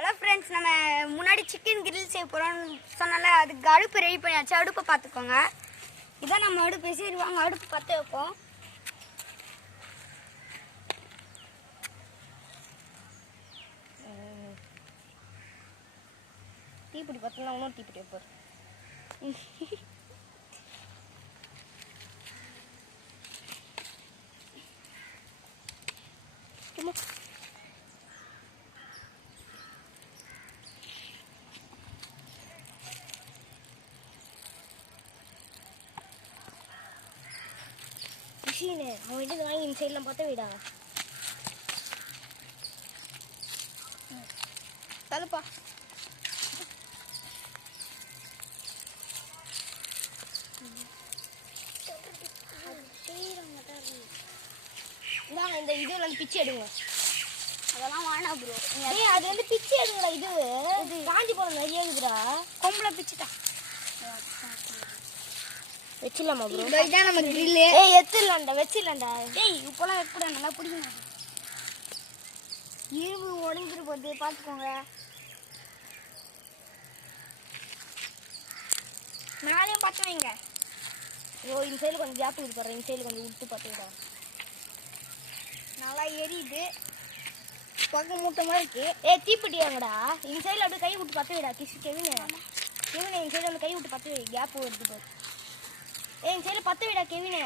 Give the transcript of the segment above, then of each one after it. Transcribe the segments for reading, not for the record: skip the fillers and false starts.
Hello friends, நம்ம முன்னாடி chicken grill செய்ய போகிறோம்னு சொன்னால அதுக்கு அடுப்பு ரெடி பண்ணியாச்சு. அடுப்பை பார்த்துக்கோங்க. இதான் நம்ம அடுப்பு. சரி வாங்க அடுப்பு பற்ற வைப்போம். தீப்பிடி பார்த்தோம்னா இன்னும் தீப்பிடி வைப்பார். மிஷினு அவன் வீட்டு வாங்கி இந்த சைட்லாம் பார்த்த வீடாங்க தலுப்பா. இந்தாங்க இந்த இது வந்து பிச்சு எடுங்க. அதெல்லாம் வேணாம் ப்ரோ. ஏய் அது வந்து பிச்சு எடுங்கடா. இது காஞ்சி போன நிறைய இருக்குதுடா. கொம்பளை பிச்சுட்டா வச்சிடலாமா ப்ரோ? இதான் நம்ம கிரில்லு. ஏய் எத்திடலாம்டா, வச்சிடலாம்டா. ஏய் இப்போலாம் வைக்கூட நல்லா பிடிக்கணும். இரும்பு உடஞ்சிரு போகுது, பார்த்துக்கோங்க. மேலேயும் பார்த்து வைங்க. ஓ இந்த சைடில் கொஞ்சம் கேப் இது போடுறேன். இந்த சைடில் கொஞ்சம் விட்டு பார்த்துக்கிட்டா நல்லா எரியுது. பக்கம் மூட்டை மாதிரி இருக்கு. தீப்பெட்டி வாங்கடா. இந்த சைடில் அப்படியே கை விட்டு பற்ற விடா. கெவினே இந்த சைடில் வந்து கை விட்டு பற்ற வை. கேப் வருது போய். இந்த சைடில் பற்ற விடா கெவினே.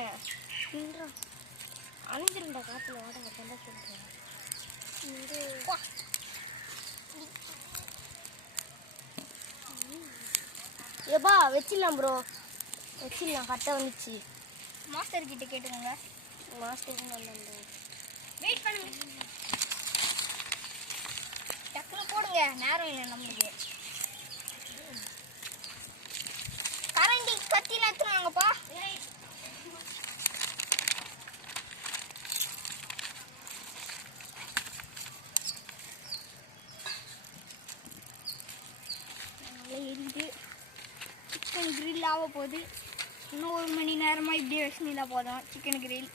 அணிஞ்சிருந்தா காற்றுல வாட வரதான் சொல்கிறேன். ஏப்பா வச்சிடலாம் ப்ரோ, வச்சிடலாம். கரெக்டாக வந்துச்சு. மாஸ்டர் கிட்ட கேட்டுக்கோங்க. மாஸ்டருக்கு வந்தாங்க. வெயிட் பண்ணுங்க. டக்குனு போடுங்க, நேரம் இல்லை நம்மளுக்கு. கரண்டி கத்திலாம் எடுத்துருவாங்கப்பா. நல்லா எரியுது. சிக்கன் கிரில் ஆக போகுது. இன்னும் 1 மணி நேரமாக இப்படியே வச்சுருந்தா போதும் சிக்கன் கிரில்.